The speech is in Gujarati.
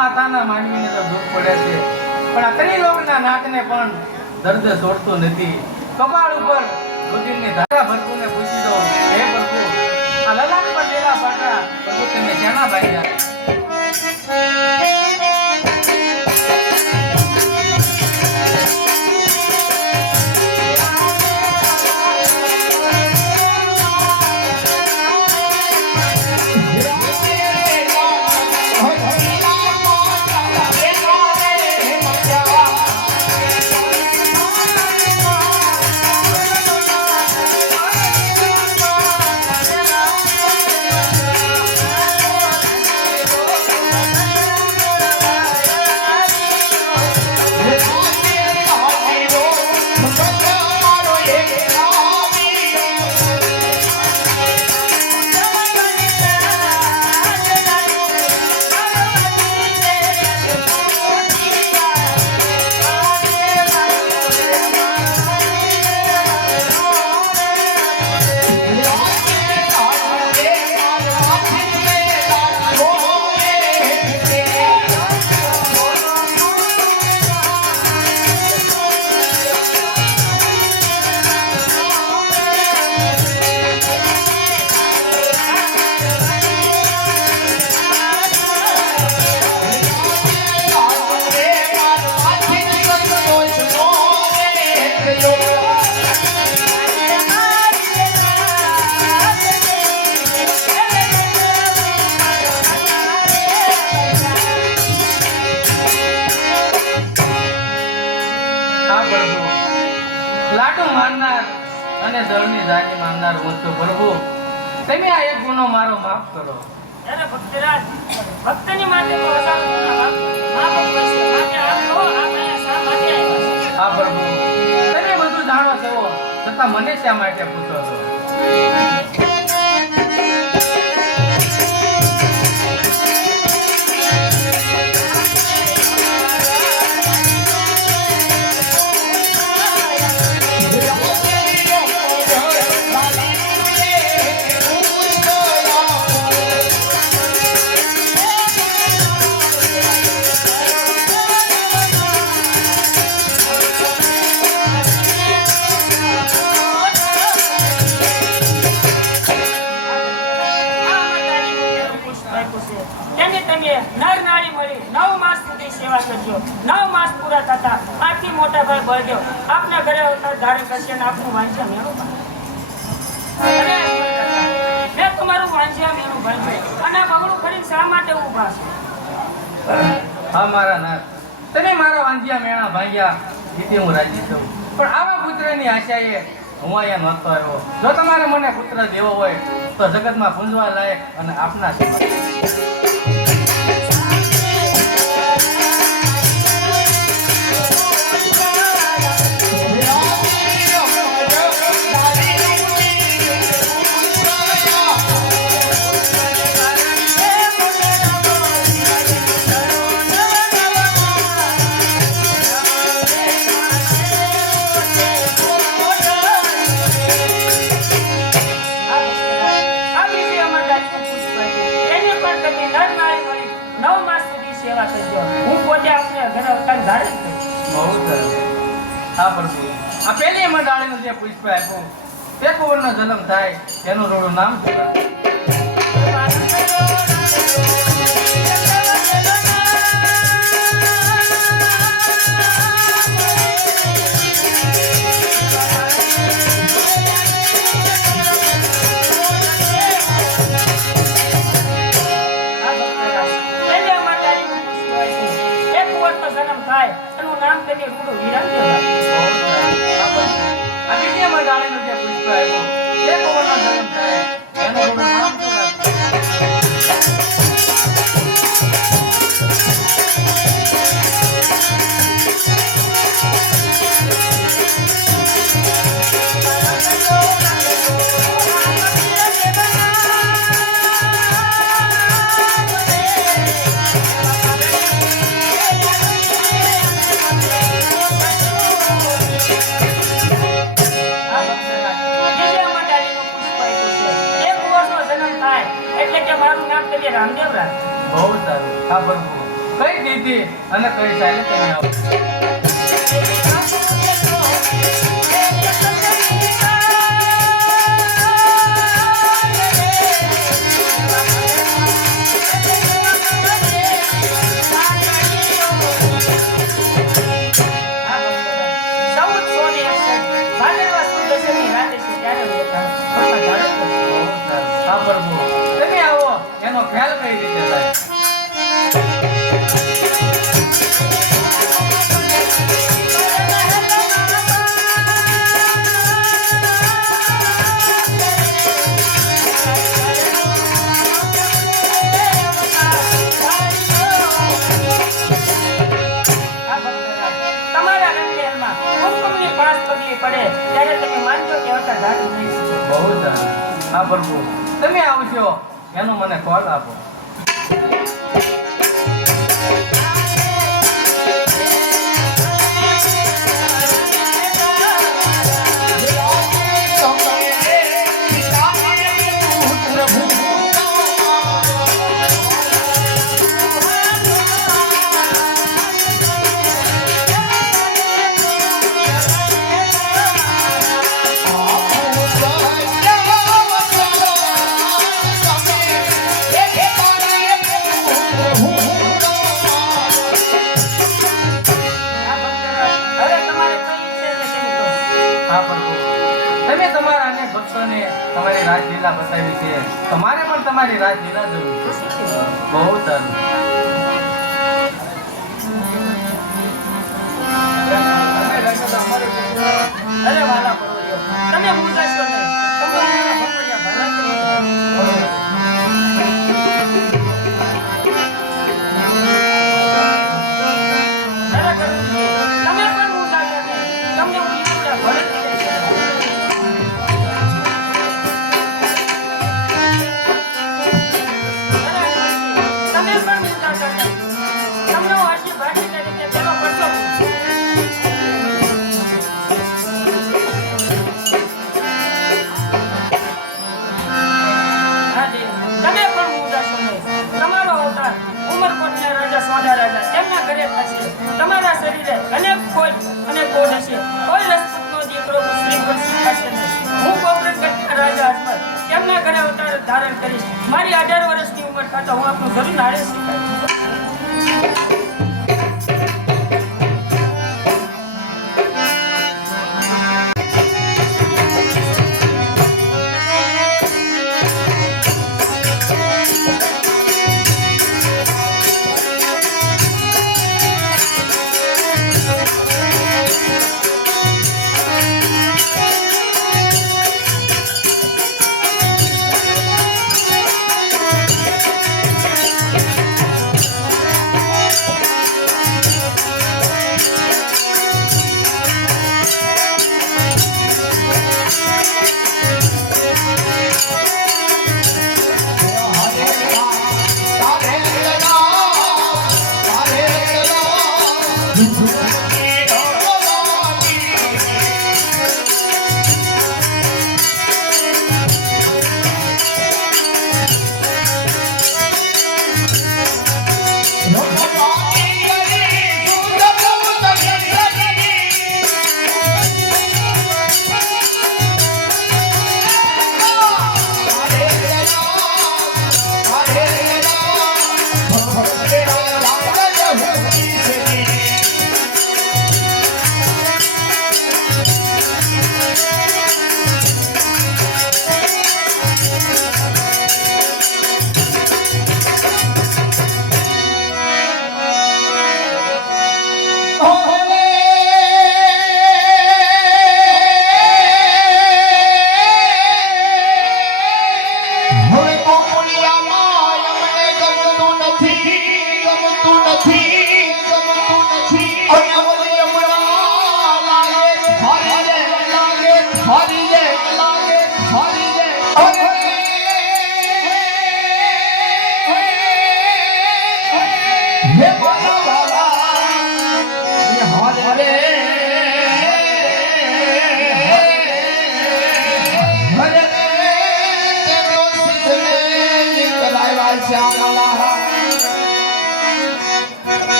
માતાના માનવીને તો દુઃખ પડે છે. પણ આ ત્રિલોકના નાકને પણ દર્દ છોડતો નથી. કપાળ ઉપર રુધિરની ધારા ભરપૂરને પૂછી દો. હે પ્રભુ, આ લલાટ પર લેલા પાટા પ્રભુ તમે શેના ભાગ્યા? ગુનો મારો માફ કરો. અરે ભક્તરાજ ભક્તની માટે તો હજાર ગુના માફ માફ જ માટે આપ. આપણે શા માટે આવ્યા હા પ્રભુ તમે બધું જાણો છો તથા મને શા માટે પૂછો છો? થતા મોટા ભાઈ બળદેવ, આપના ઘરે અવતાર ધારણ કરશે આપનું વાંચન મેળું મેં તમારું વાંચ્યા મેળું ભણ્યું અને બગડું ફરી શા માટે ઊભા છે? હા, મારા નાથ. તને મારા વાંધ્યા મેણા ભાગ્યા, જીતે હું રાજી છું પણ આવા પુત્રની આશાએ હું અહીંયા નહોતો આવ્યો જો તમારે મને પુત્ર દેવો હોય, તો જગતમાં પૂંજવા લાયક અને આપના સેવા પહેલી મંડાળીનું જે પુષ્પ આપ્યું તે કુંવરનો જન્મ થાય તેનું રોડું નામ જન્મ થાય એટલે કે મારું નામ કરીએ રામદેવ રાજ બહુ સારું. આ પ્રભુ કઈ દીધી અને કઈ સાહેબ હા પ્રભુ તમે આવજો. એનો મને કોલ આપો. તમારે પણ તમારી રાજની ના જરૂર બહુ સારું. 여기 말했으니까요.